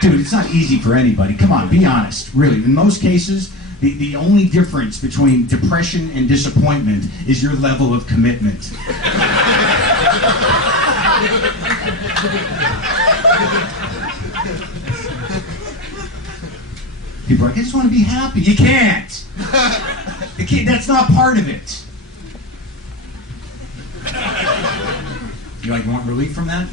Dude, it's not easy for anybody. Come on, be honest. Really, in most cases, the only difference between depression and disappointment is your level of commitment. People are like, I just want to be happy. You can't. That's not part of it. You want relief from that?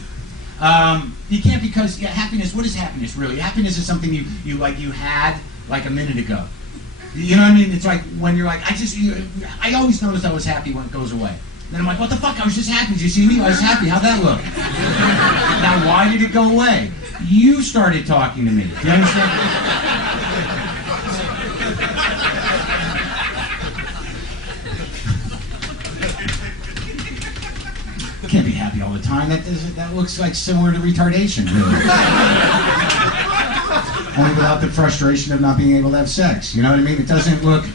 You can't, because happiness. What is happiness really? Happiness is something you had like a minute ago. You know what I mean? It's like when you're like, I always notice I was happy when it goes away. Then I'm like, what the fuck? I was just happy. Did you see me? I was happy. How'd that look? Now, why did it go away? You started talking to me. Do you understand? You can't be happy all the time. That looks like similar to retardation, really. Only without the frustration of not being able to have sex. You know what I mean? It doesn't look...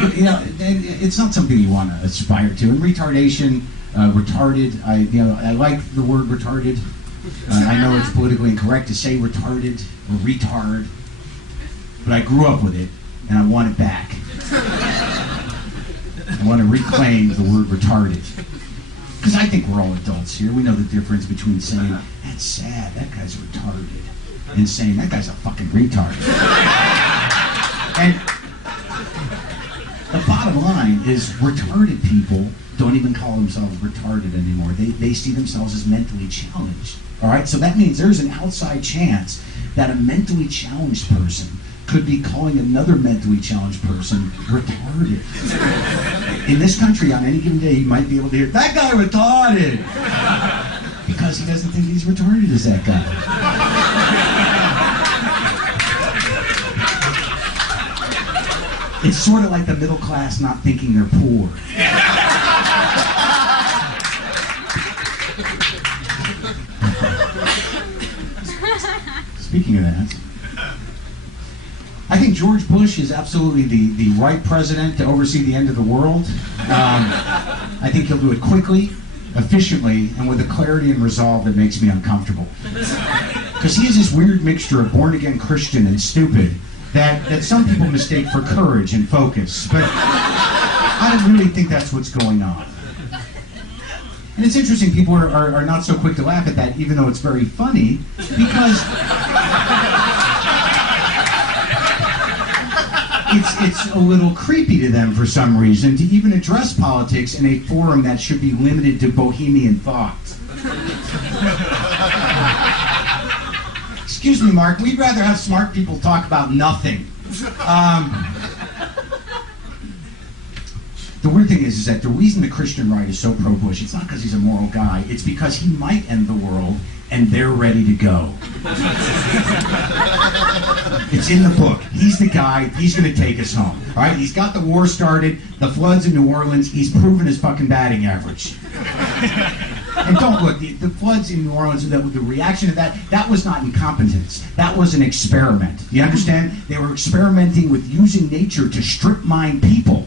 it's not something you want to aspire to. And retardation, retarded, I like the word retarded. I know it's politically incorrect to say retarded or retard, but I grew up with it, and I want it back. I want to reclaim the word retarded. Because I think we're all adults here. We know the difference between saying, that's sad, that guy's retarded, and saying, that guy's a fucking retard. And the bottom line is, retarded people don't even call themselves retarded anymore. They see themselves as mentally challenged. All right? So that means there's an outside chance that a mentally challenged person could be calling another mentally challenged person retarded. In this country, on any given day, you might be able to hear, that guy retarded! Because he doesn't think he's retarded as that guy. It's sort of like the middle class not thinking they're poor. Speaking of that, I think George Bush is absolutely the right president to oversee the end of the world. I think he'll do it quickly, efficiently, and with a clarity and resolve that makes me uncomfortable. Because he is this weird mixture of born-again Christian and stupid that some people mistake for courage and focus. But I don't really think that's what's going on. And it's interesting, people are not so quick to laugh at that, even though it's very funny, because it's a little creepy to them for some reason to even address politics in a forum that should be limited to bohemian thought. Excuse me, Mark, we'd rather have smart people talk about nothing. The weird thing is that the reason the Christian right is so pro-Bush, it's not because he's a moral guy, it's because he might end the world and they're ready to go. It's in the book. He's the guy, he's going to take us home. All right, he's got the war started, the floods in New Orleans, he's proven his fucking batting average. And don't look, the floods in New Orleans, the reaction to that was not incompetence. That was an experiment. You understand? They were experimenting with using nature to strip mine people.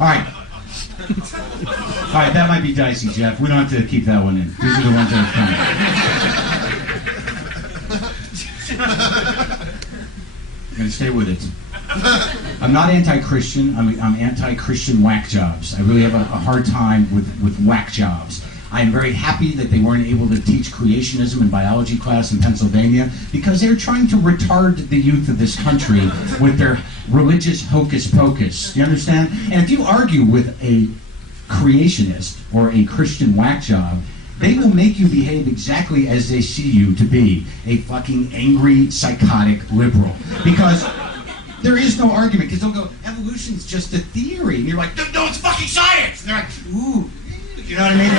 All right. All right, that might be dicey, Jeff. We don't have to keep that one in. These are the ones that are coming. I'm going to stay with it. I'm not anti-Christian. I'm anti-Christian whack jobs. I really have a hard time with whack jobs. I am very happy that they weren't able to teach creationism in biology class in Pennsylvania because they're trying to retard the youth of this country with their religious hocus pocus. You understand? And if you argue with a creationist or a Christian whack job, they will make you behave exactly as they see you to be, a fucking angry, psychotic liberal. Because there is no argument, because they'll go, evolution's just a theory. And you're like, no, it's fucking science! And they're like, ooh. You know what I mean?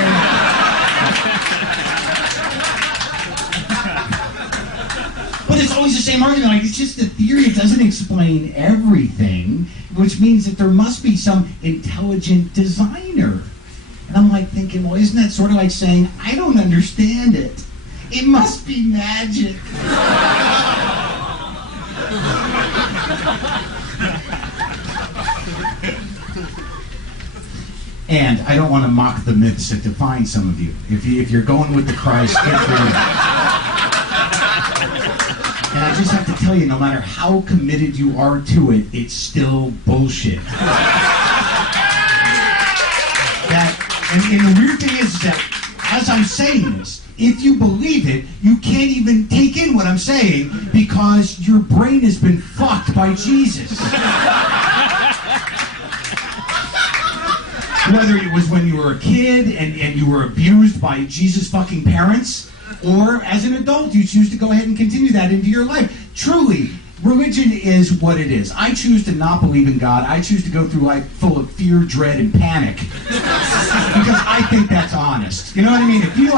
But it's always the same argument. Like, it's just a theory. It doesn't explain everything, which means that there must be some intelligent designer. And I'm like thinking, well, isn't that sort of like saying, I don't understand it. It must be magic. And I don't want to mock the myths that define some of you. If you're going with the Christ, get through it. just have to tell you, no matter how committed you are to it, it's still bullshit. And the weird thing is that as I'm saying this, if you believe it, you can't even take in what I'm saying because your brain has been fucked by Jesus. Whether it was when you were a kid and you were abused by Jesus' fucking parents, or as an adult you choose to go ahead and continue that into your life. Truly, religion is what it is. I choose to not believe in God. I choose to go through life full of fear, dread, and panic because I think that's honest. You know what I mean? If you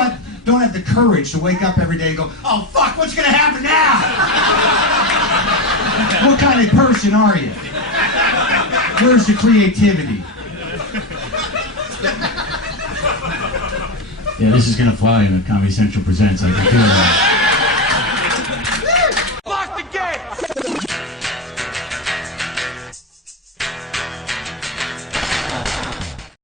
don't have the courage to wake up every day and go, oh fuck, what's gonna happen now? What kind of person are you? Where's the creativity? Yeah, this is gonna fly in the Comedy Central Presents. I can feel that.